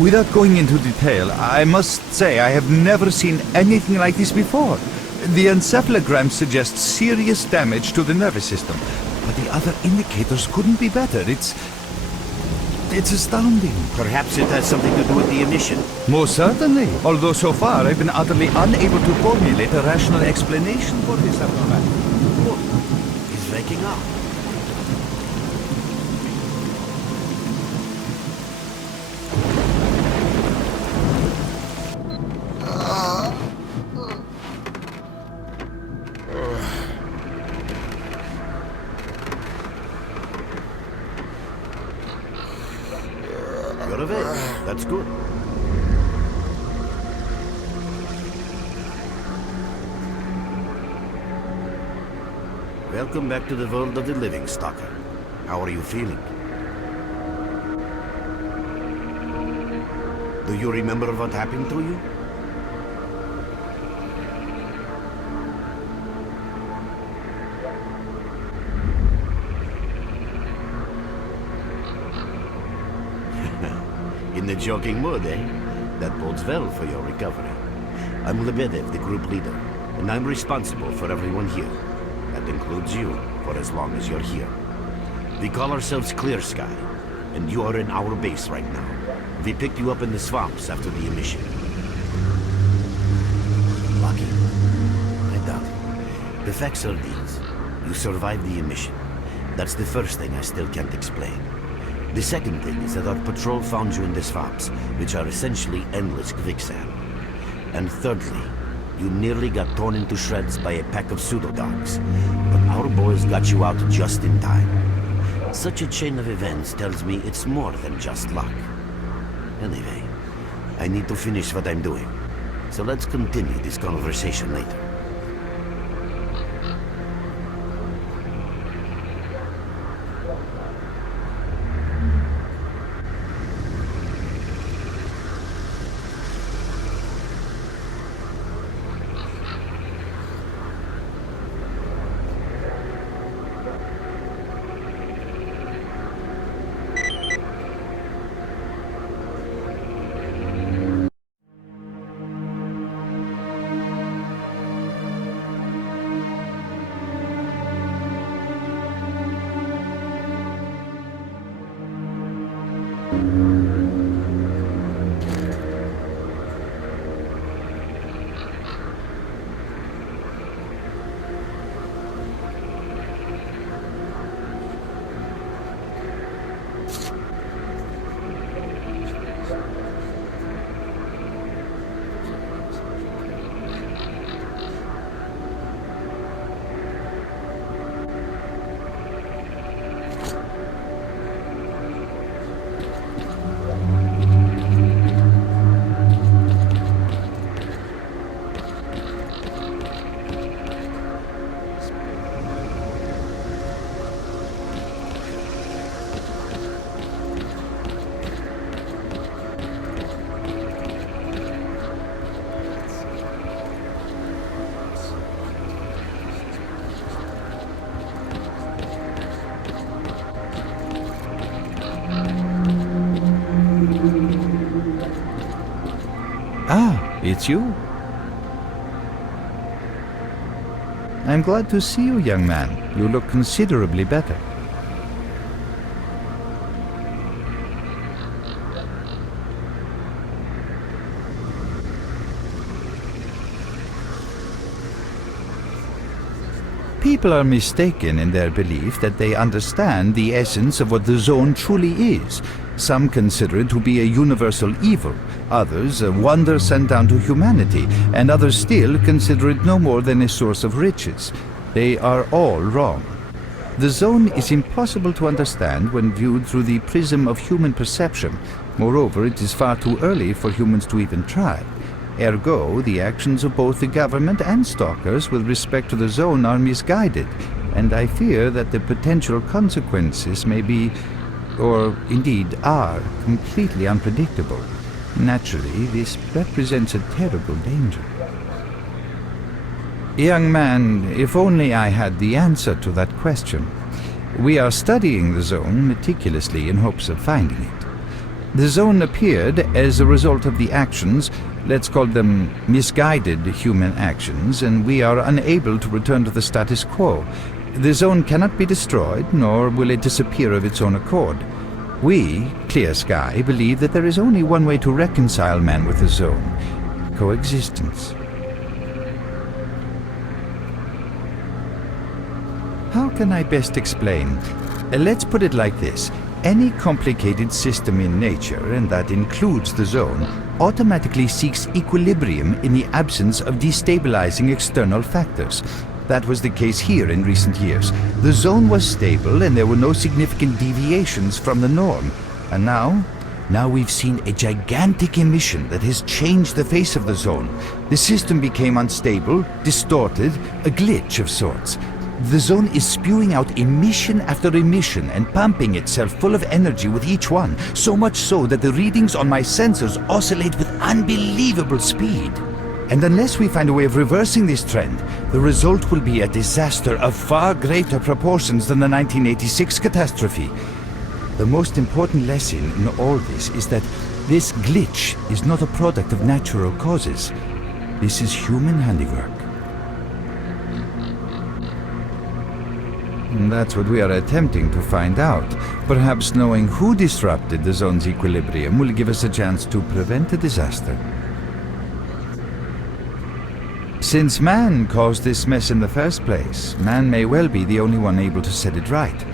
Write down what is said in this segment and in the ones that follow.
Without going into detail, I must say I have never seen anything like this before. The encephalogram suggests serious damage to the nervous system, but the other indicators couldn't be better. It's astounding. Perhaps it has something to do with the emission. Most certainly, although so far I've been utterly unable to formulate a rational explanation for this abnormality. Look, he's waking up. You're awake. That's good. Welcome back to the world of the living, Stalker. How are you feeling? Do you remember what happened to you? In the joking mood, eh? That bodes well for your recovery. I'm Lebedev, the group leader, and I'm responsible for everyone here. That includes you, for as long as you're here. We call ourselves Clear Sky, and you are in our base right now. We picked you up in the swamps after the emission. Lucky? I doubt it. The facts are these. You survived the emission. That's the first thing I still can't explain. The second thing is that our patrol found you in the swamps, which are essentially endless quicksand. And thirdly, you nearly got torn into shreds by a pack of pseudo-dogs, but our boys got you out just in time. Such a chain of events tells me it's more than just luck. Anyway, I need to finish what I'm doing, so let's continue this conversation later. Ah, it's you. I'm glad to see you, young man. You look considerably better. People are mistaken in their belief that they understand the essence of what the Zone truly is. Some consider it to be a universal evil, others a wonder sent down to humanity, and others still consider it no more than a source of riches. They are all wrong. The Zone is impossible to understand when viewed through the prism of human perception. Moreover, it is far too early for humans to even try. Ergo, the actions of both the government and stalkers with respect to the Zone are misguided, and I fear that the potential consequences may be, or indeed are, completely unpredictable. Naturally, this represents a terrible danger. Young man, if only I had the answer to that question. We are studying the Zone meticulously in hopes of finding it. The zone appeared as a result of the actions, let's call them misguided human actions, and we are unable to return to the status quo. The zone cannot be destroyed, nor will it disappear of its own accord. We, Clear Sky, believe that there is only one way to reconcile man with the zone: coexistence. How can I best explain? Let's put it like this. Any complicated system in nature, and that includes the zone, automatically seeks equilibrium in the absence of destabilizing external factors. That was the case here in recent years. The zone was stable and there were no significant deviations from the norm. And now we've seen a gigantic emission that has changed the face of the zone. The system became unstable, distorted, a glitch of sorts. The zone is spewing out emission after emission and pumping itself full of energy with each one, so much so that the readings on my sensors oscillate with unbelievable speed. And unless we find a way of reversing this trend, the result will be a disaster of far greater proportions than the 1986 catastrophe. The most important lesson in all this is that this glitch is not a product of natural causes. This is human handiwork. And that's what we are attempting to find out. Perhaps knowing who disrupted the zone's equilibrium will give us a chance to prevent a disaster. Since man caused this mess in the first place, man may well be the only one able to set it right.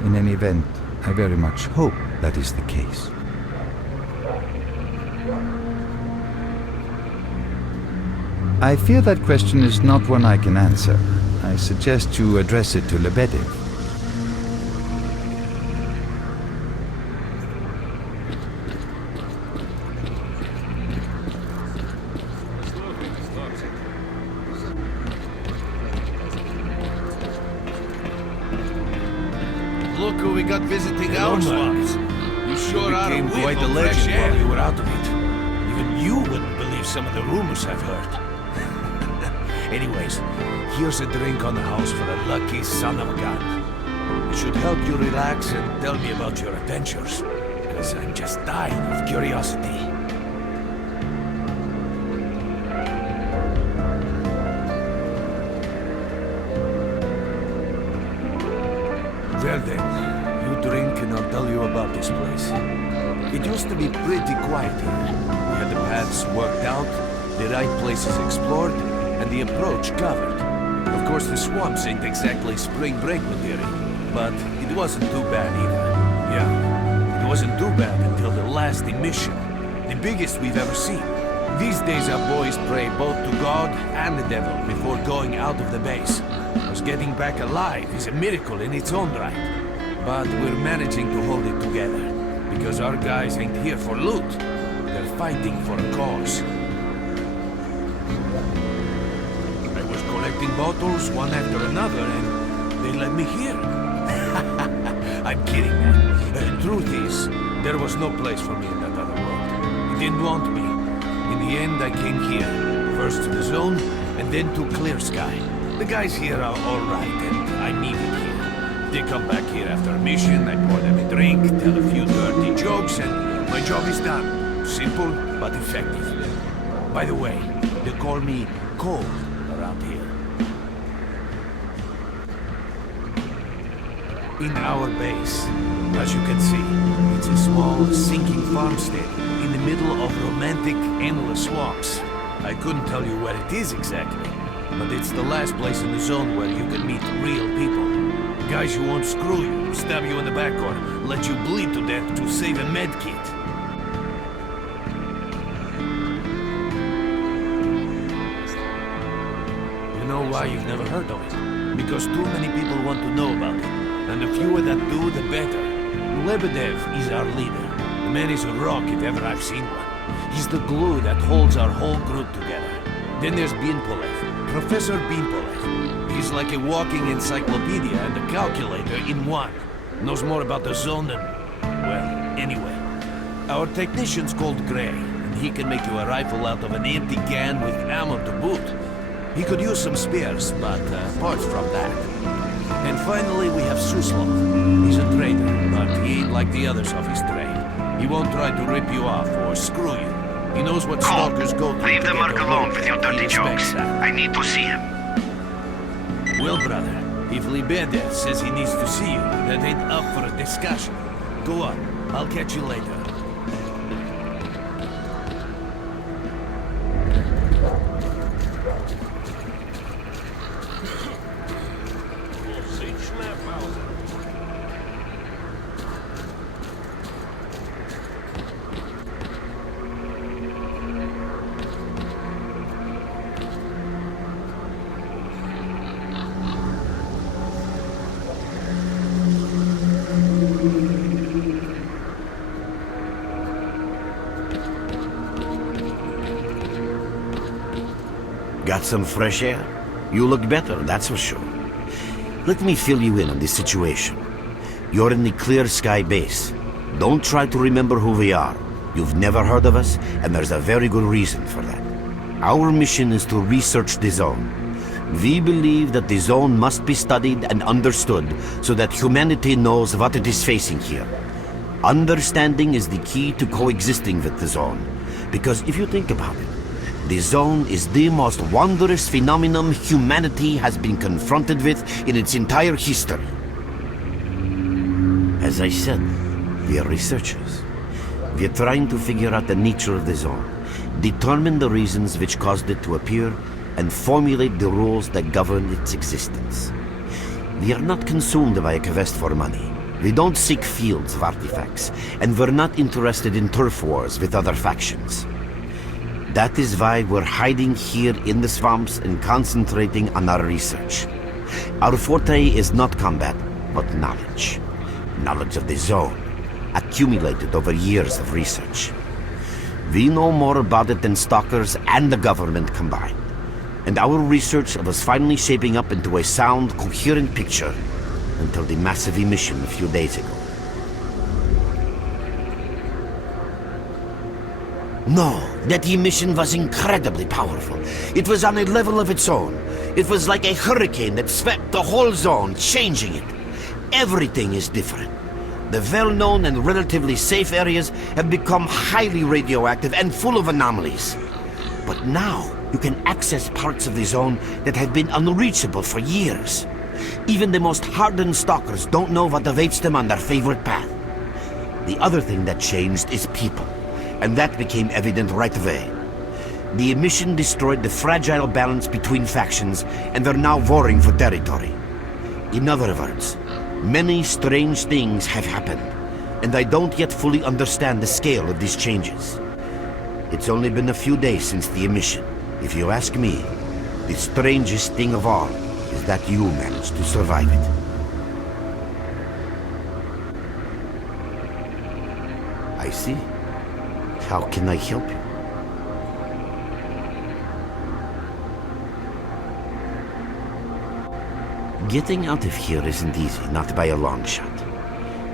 In any event, I very much hope that is the case. I fear that question is not one I can answer. I suggest you address it to Lebedev. Look who we got visiting our swamps. You sure are became a quite a whiff of legend fresh air. while you were out of it. Even you wouldn't believe some of the rumors I've heard. Anyways, here's a drink on the house for a lucky son of a gun. It should help you relax and tell me about your adventures, because I'm just dying of curiosity. Well then, you drink and I'll tell you about this place. It used to be pretty quiet here. We had the paths worked out, the right places explored, and the approach covered. Of course, the swamps ain't exactly spring break material, but it wasn't too bad either. Yeah, it wasn't too bad until the last emission, the biggest we've ever seen. These days our boys pray both to God and the devil before going out of the base. Because getting back alive is a miracle in its own right. But we're managing to hold it together, because our guys ain't here for loot. They're fighting for a cause. Collecting bottles one after another, and they let me here. I'm kidding, man. Truth is, there was no place for me in that other world. It didn't want me. In the end, I came here. First to the zone, and then to Clear Sky. The guys here are all right, and I'm needed here. They come back here after a mission, I pour them a drink, tell a few dirty jokes, and my job is done. Simple, but effective. By the way, they call me Cold around here. In our base, as you can see, it's a small, sinking farmstead in the middle of romantic, endless swamps. I couldn't tell you where it is exactly, but it's the last place in the zone where you can meet real people. Guys who won't screw you, stab you in the back, or let you bleed to death to save a med kit. You know why you've never heard of it? Because too many people want to know about it. And the fewer that do, the better. Lebedev is our leader. The man is a rock if ever I've seen one. He's the glue that holds our whole group together. Then there's Binpolev, Professor Binpolev. He's like a walking encyclopedia and a calculator in one. Knows more about the zone than... well, anyway. Our technician's called Gray, and he can make you a rifle out of an empty can with ammo to boot. He could use some spares, but apart from that... And finally, we have Suslov. He's a trader, but he ain't like the others of his trade. He won't try to rip you off or screw you. He knows what stalkers go through. Leave to the get merc a alone hold. with your He dirty expects jokes. that. I need to see him. Well, brother, if Libeda says he needs to see you, that ain't up for a discussion. Go on. I'll catch you later. Got some fresh air? You look better, that's for sure. Let me fill you in on this situation. You're in the Clear Sky base. Don't try to remember who we are. You've never heard of us, and there's a very good reason for that. Our mission is to research the zone. We believe that the zone must be studied and understood so that humanity knows what it is facing here. Understanding is the key to coexisting with the zone. Because if you think about it, the zone is the most wondrous phenomenon humanity has been confronted with in its entire history. As I said, we are researchers. We are trying to figure out the nature of the zone, determine the reasons which caused it to appear, and formulate the rules that govern its existence. We are not consumed by a quest for money. We don't seek fields of artifacts, and we're not interested in turf wars with other factions. That is why we're hiding here in the swamps and concentrating on our research. Our forte is not combat, but knowledge. Knowledge of the zone, accumulated over years of research. We know more about it than stalkers and the government combined. And our research was finally shaping up into a sound, coherent picture until the massive emission a few days ago. No, that emission was incredibly powerful. It was on a level of its own. It was like a hurricane that swept the whole zone, changing it. Everything is different. The well-known and relatively safe areas have become highly radioactive and full of anomalies. But now, you can access parts of the zone that have been unreachable for years. Even the most hardened stalkers don't know what awaits them on their favorite path. The other thing that changed is people. And that became evident right away. The emission destroyed the fragile balance between factions, and they're now warring for territory. In other words, many strange things have happened, and I don't yet fully understand the scale of these changes. It's only been a few days since the emission. If you ask me, the strangest thing of all is that you managed to survive it. I see. How can I help you? Getting out of here isn't easy, not by a long shot.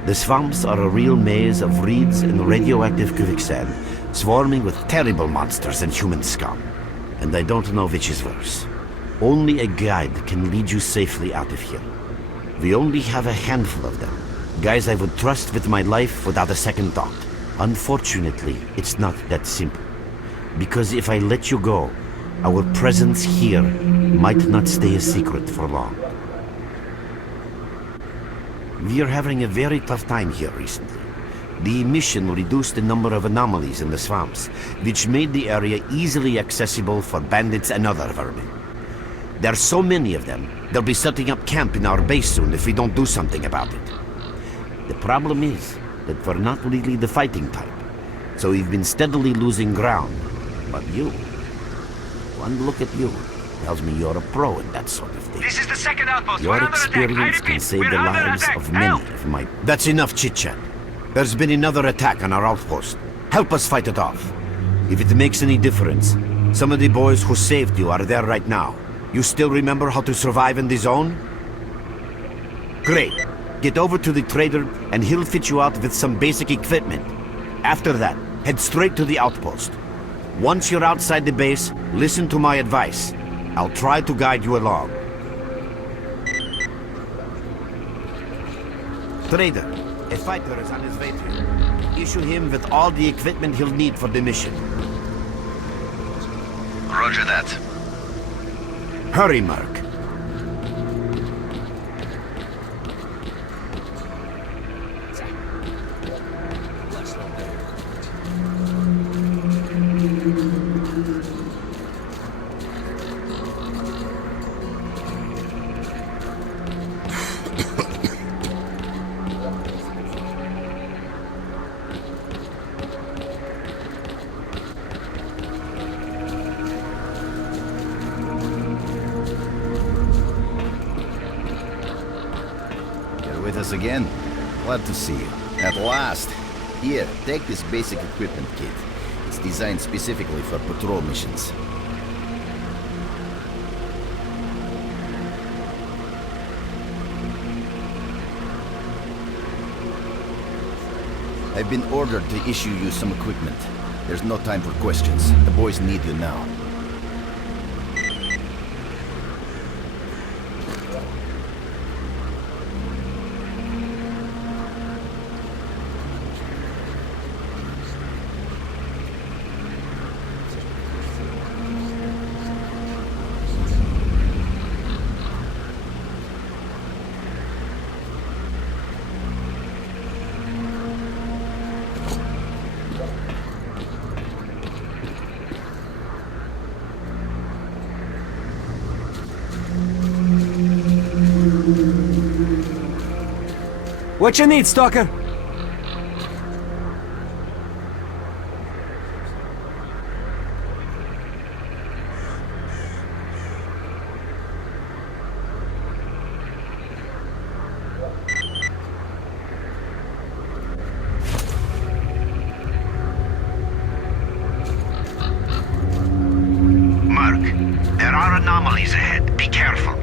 The swamps are a real maze of reeds and radioactive quicksand, swarming with terrible monsters and human scum. And I don't know which is worse. Only a guide can lead you safely out of here. We only have a handful of them, guys I would trust with my life without a second thought. Unfortunately, it's not that simple. Because if I let you go, our presence here might not stay a secret for long. We are having a very tough time here recently. The emission reduced the number of anomalies in the swamps, which made the area easily accessible for bandits and other vermin. There are so many of them, they'll be setting up camp in our base soon if we don't do something about it. The problem is that we're not really the fighting type, so we've been steadily losing ground. But you, one look at you, tells me you're a pro in that sort of thing. This is the second outpost. Your We're under attack. I experience can repeat, save we're the under lives attack. of many Help! of my... That's enough chit-chat. There's been another attack on our outpost. Help us fight it off. If it makes any difference, some of the boys who saved you are there right now. You still remember how to survive in the zone? Great. Get over to the trader and he'll fit you out with some basic equipment. After that, head straight to the outpost. Once you're outside the base, listen to my advice. I'll try to guide you along. Trader, a fighter is on his way to you. Issue him with all the equipment he'll need for the mission. Roger that. Hurry, Mark. With us again? Glad to see you. At last. Here, take this basic equipment kit. It's designed specifically for patrol missions. I've been ordered to issue you some equipment. There's no time for questions. The boys need you now. What you need, Stalker? Mark, there are anomalies ahead. Be careful.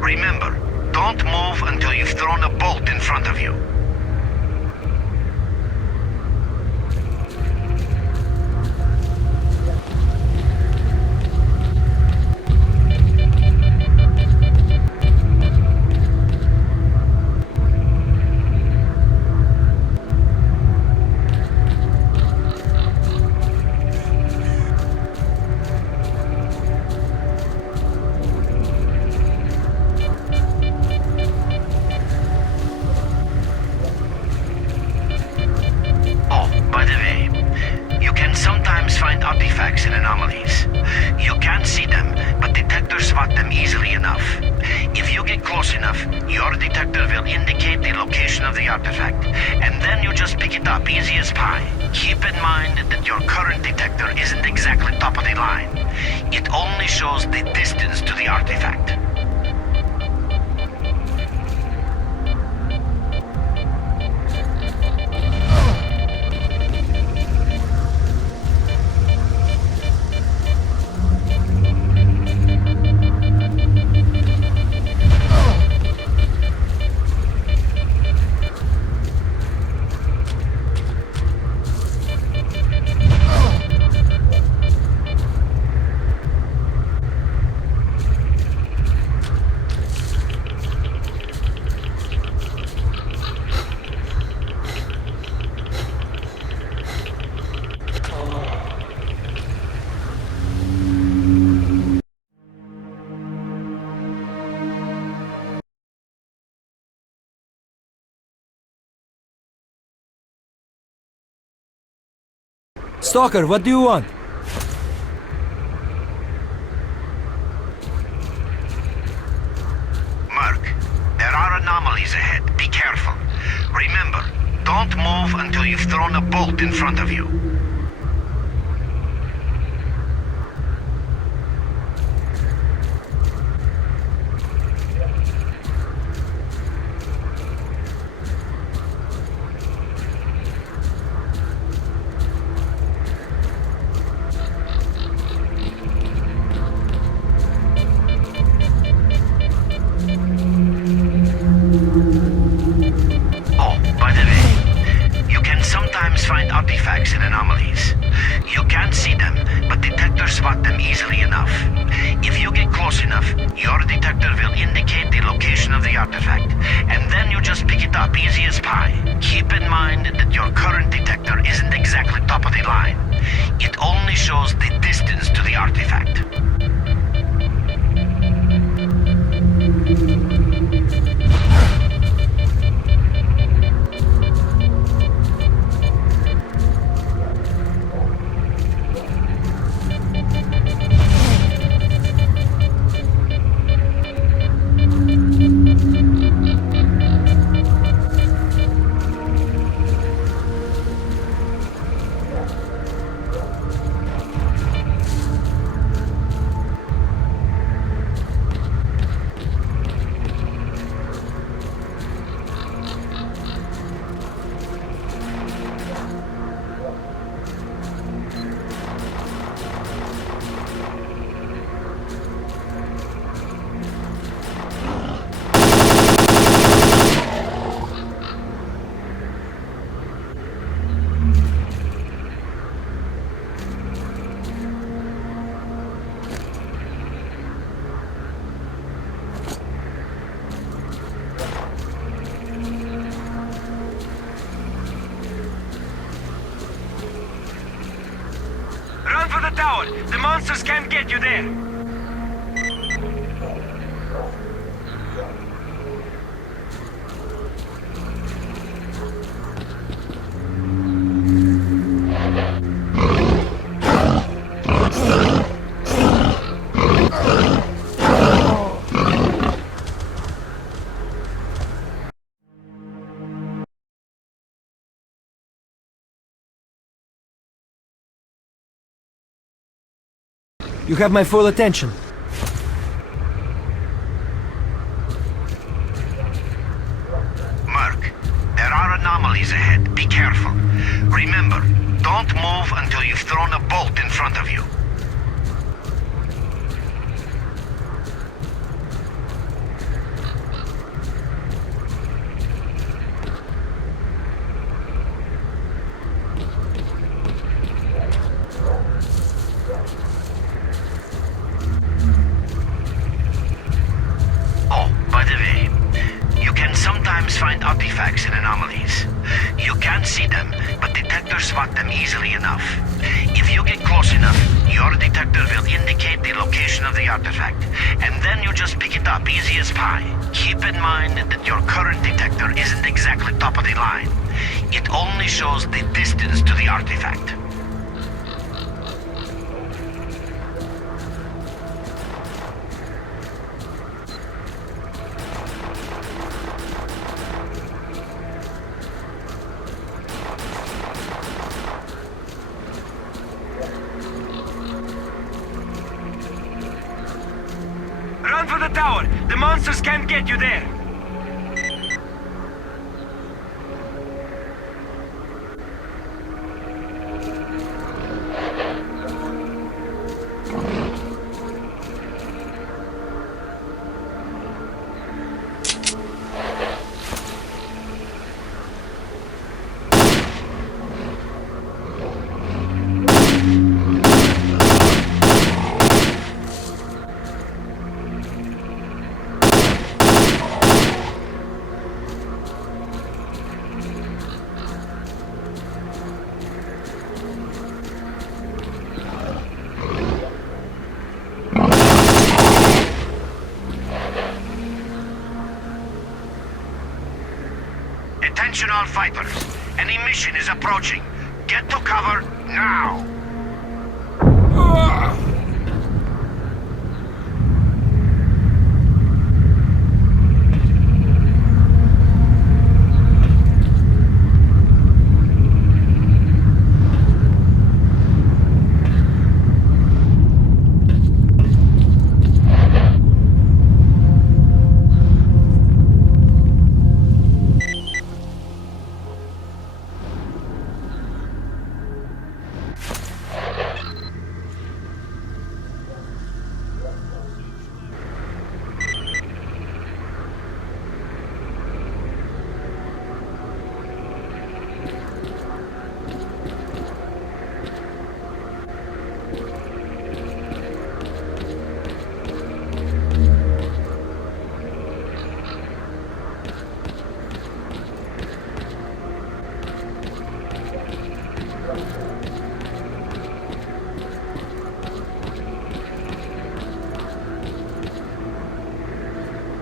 Remember, don't move until you've thrown a bolt in front of you. Find artifacts in anomalies. You can't see them, but detectors spot them easily enough. If you get close enough, your detector will indicate the location of the artifact, and then you just pick it up easy as pie. Keep in mind that your current detector isn't exactly top of the line. It only shows the distance to the artifact. Stalker, what do you want? Mark, there are anomalies ahead. Be careful. Remember, don't move until you've thrown a bolt in front of you. Find artifacts in anomalies. You can't see them, but detectors spot them easily enough. If you get close enough, your detector will indicate the location of of the artifact, and then you just pick it up easy as pie. Keep in mind that your current detector isn't exactly top of the line. It only shows the distance to the artifact. Run for the tower! The monsters can't get you there! You have my full attention. Merc, there are anomalies ahead. Be careful. Remember, don't move until you've thrown a bolt in front of you. Find artifacts and anomalies. You can't see them, but detectors spot them easily enough. If you get close enough, your detector will indicate the location of the artifact, and then you just pick it up easy as pie. Keep in mind that your current detector isn't exactly top of the line. It only shows the distance to the artifact. Run for the tower! The monsters can't get you there! Attention all fighters. An emission is approaching. Get to cover now!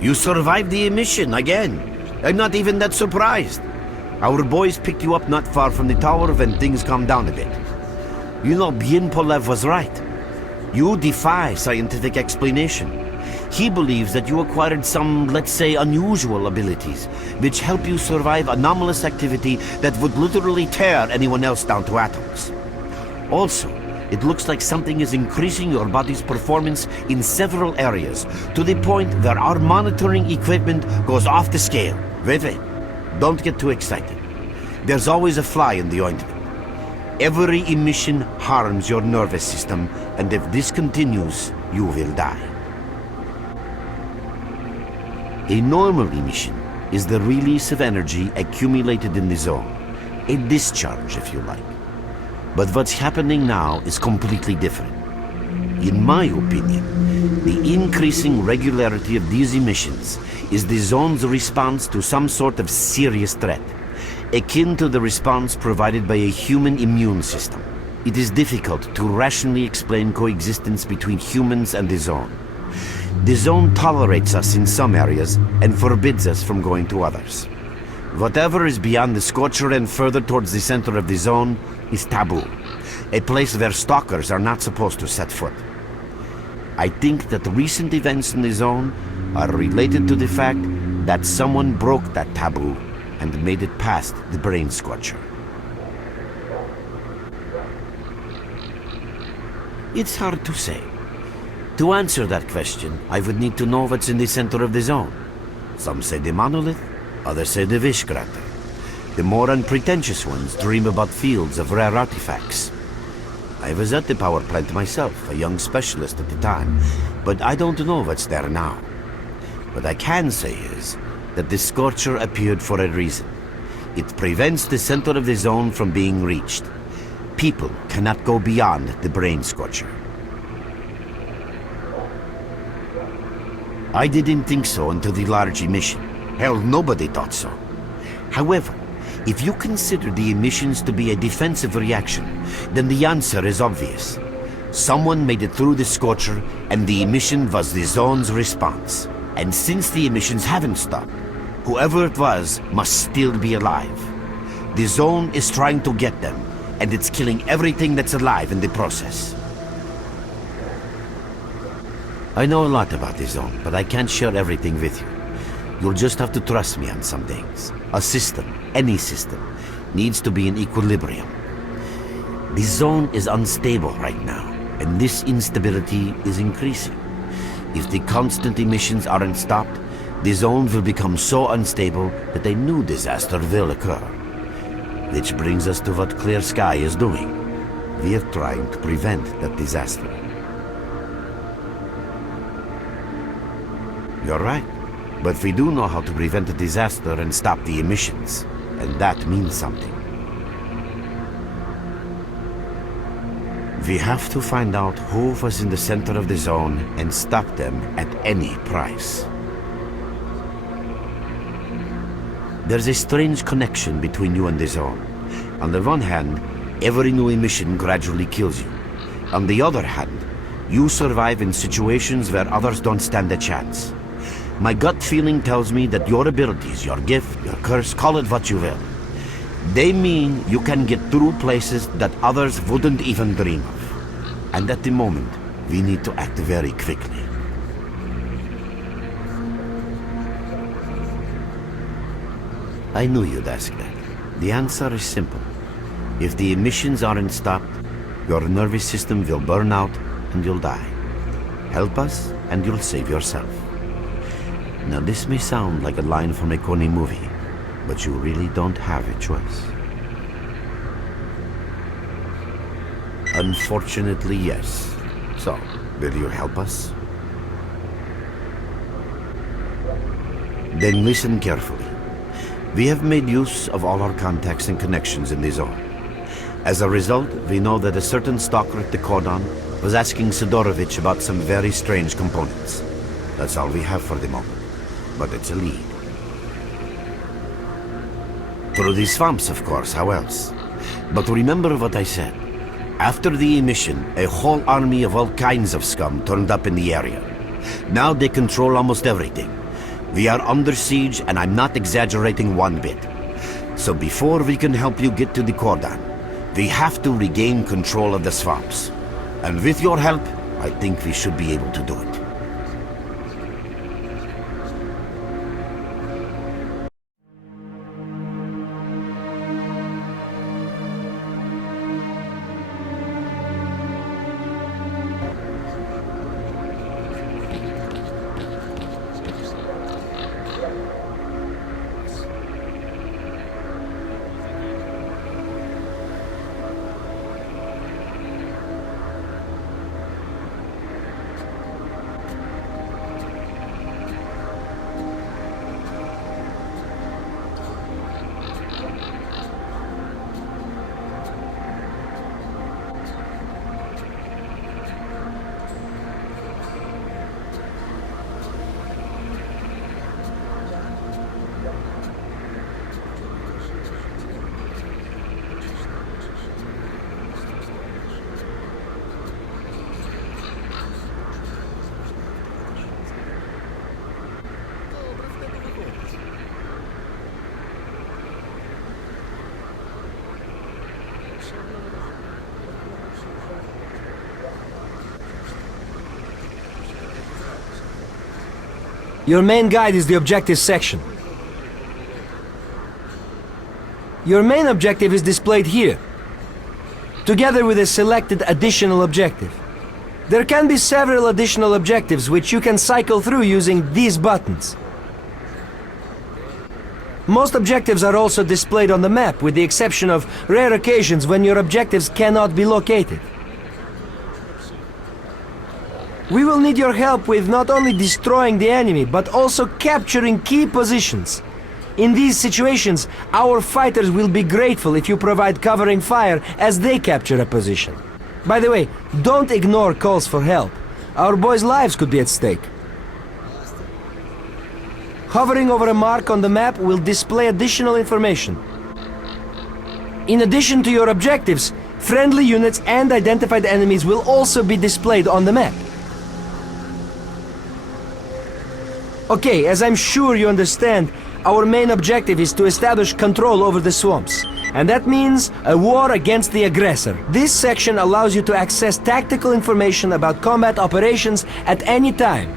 You survived the emission again. I'm not even that surprised. Our boys picked you up not far from the tower when things calmed down a bit. You know, Bien Polev was right. You defy scientific explanation. He believes that you acquired some, let's say, unusual abilities, which help you survive anomalous activity that would literally tear anyone else down to atoms. Also, it looks like something is increasing your body's performance in several areas, to the point where our monitoring equipment goes off the scale. Wait. Don't get too excited. There's always a fly in the ointment. Every emission harms your nervous system, and if this continues, you will die. A normal emission is the release of energy accumulated in the zone. A discharge, if you like. But what's happening now is completely different. In my opinion, the increasing regularity of these emissions is the zone's response to some sort of serious threat, akin to the response provided by a human immune system. It is difficult to rationally explain coexistence between humans and the zone. The zone tolerates us in some areas and forbids us from going to others. Whatever is beyond the scorcher and further towards the center of the zone is taboo, a place where stalkers are not supposed to set foot. I think that recent events in the zone are related to the fact that someone broke that taboo and made it past the brain scorcher. It's hard to say. To answer that question, I would need to know what's in the center of the zone. Some say the monolith, others say the wish crater. The more unpretentious ones dream about fields of rare artifacts. I was at the power plant myself, a young specialist at the time, but I don't know what's there now. What I can say is that the Scorcher appeared for a reason. It prevents the center of the zone from being reached. People cannot go beyond the brain scorcher. I didn't think so until the large emission. Hell, nobody thought so. However, if you consider the emissions to be a defensive reaction, then the answer is obvious. Someone made it through the Scorcher, and the emission was the zone's response. And since the emissions haven't stopped, whoever it was must still be alive. The zone is trying to get them, and it's killing everything that's alive in the process. I know a lot about the zone, but I can't share everything with you. You'll just have to trust me on some things. A system, any system, needs to be in equilibrium. The zone is unstable right now, and this instability is increasing. If the constant emissions aren't stopped, the zone will become so unstable that a new disaster will occur. Which brings us to what Clear Sky is doing. We are trying to prevent that disaster. You're right. But we do know how to prevent a disaster and stop the emissions. And that means something. We have to find out who was in the center of the zone and stop them at any price. There's a strange connection between you and the zone. On the one hand, every new emission gradually kills you. On the other hand, you survive in situations where others don't stand a chance. My gut feeling tells me that your abilities, your gift, your curse, call it what you will, they mean you can get through places that others wouldn't even dream of. And at the moment, we need to act very quickly. I knew you'd ask that. The answer is simple. If the emissions aren't stopped, your nervous system will burn out and you'll die. Help us and you'll save yourself. Now this may sound like a line from a corny movie, but you really don't have a choice. Unfortunately, yes. So, will you help us? Then listen carefully. We have made use of all our contacts and connections in the zone. As a result, we know that a certain stalker at the cordon was asking Sidorovich about some very strange components. That's all we have for the moment. But it's a lead. Through the swamps, of course, how else? But remember what I said. After the emission, a whole army of all kinds of scum turned up in the area. Now they control almost everything. We are under siege, and I'm not exaggerating one bit. So before we can help you get to the cordon, we have to regain control of the swamps. And with your help, I think we should be able to do it. Your main guide is the objective section. Your main objective is displayed here, together with a selected additional objective. There can be several additional objectives which you can cycle through using these buttons. Most objectives are also displayed on the map, with the exception of rare occasions when your objectives cannot be located. We will need your help with not only destroying the enemy, but also capturing key positions. In these situations, our fighters will be grateful if you provide covering fire as they capture a position. By the way, don't ignore calls for help. Our boys' lives could be at stake. Hovering over a mark on the map will display additional information. In addition to your objectives, friendly units and identified enemies will also be displayed on the map. Okay, as I'm sure you understand, our main objective is to establish control over the swamps. And that means a war against the aggressor. This section allows you to access tactical information about combat operations at any time.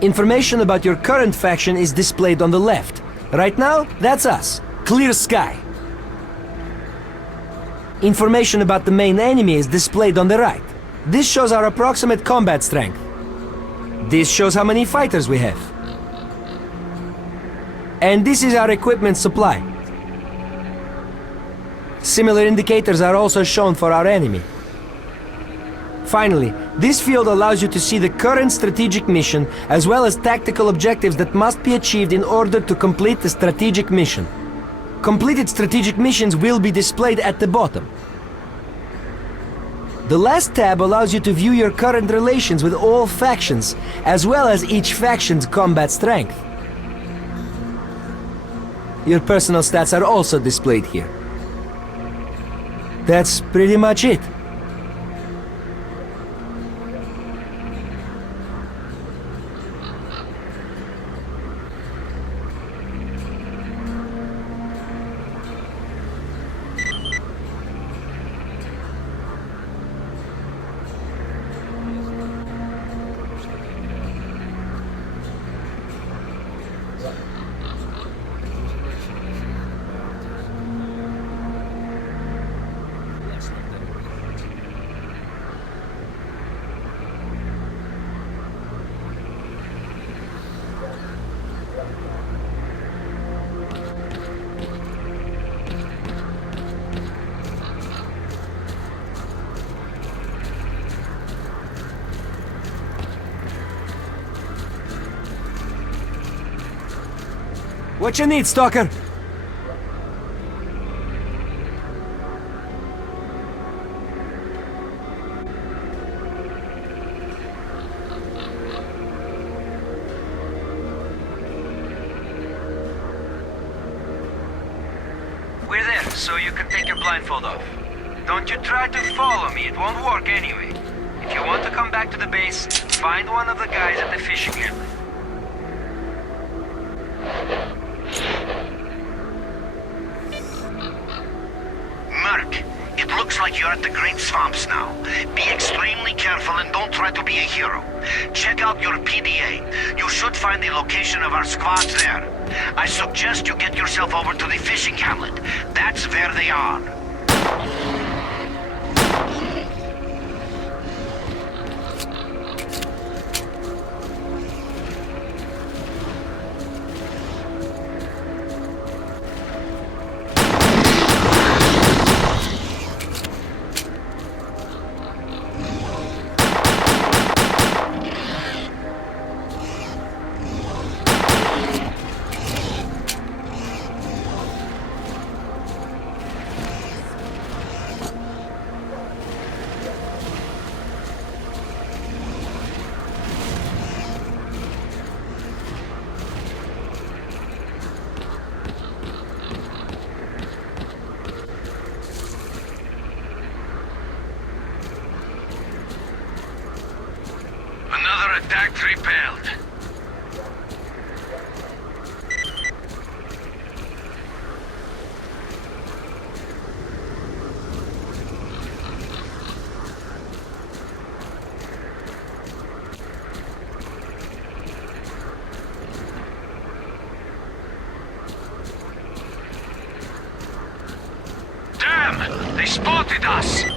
Information about your current faction is displayed on the left. Right now, that's us. Clear sky. Information about the main enemy is displayed on the right. This shows our approximate combat strength. This shows how many fighters we have. And this is our equipment supply. Similar indicators are also shown for our enemy. Finally, this field allows you to see the current strategic mission as well as tactical objectives that must be achieved in order to complete the strategic mission. Completed strategic missions will be displayed at the bottom. The last tab allows you to view your current relations with all factions, as well as each faction's combat strength. Your personal stats are also displayed here. That's pretty much it. What you need, Stalker? We're there, so you can take your blindfold off. Don't you try to follow me, it won't work anyway. If you want to come back to the base, find one of the guys at the fishing hamlet. you're at the Great Swamps now. Be extremely careful and don't try to be a hero. Check out your PDA. You should find the location of our squads there. I suggest you get yourself over to the fishing hamlet. That's where they are. Another attack repelled. Damn! They spotted us!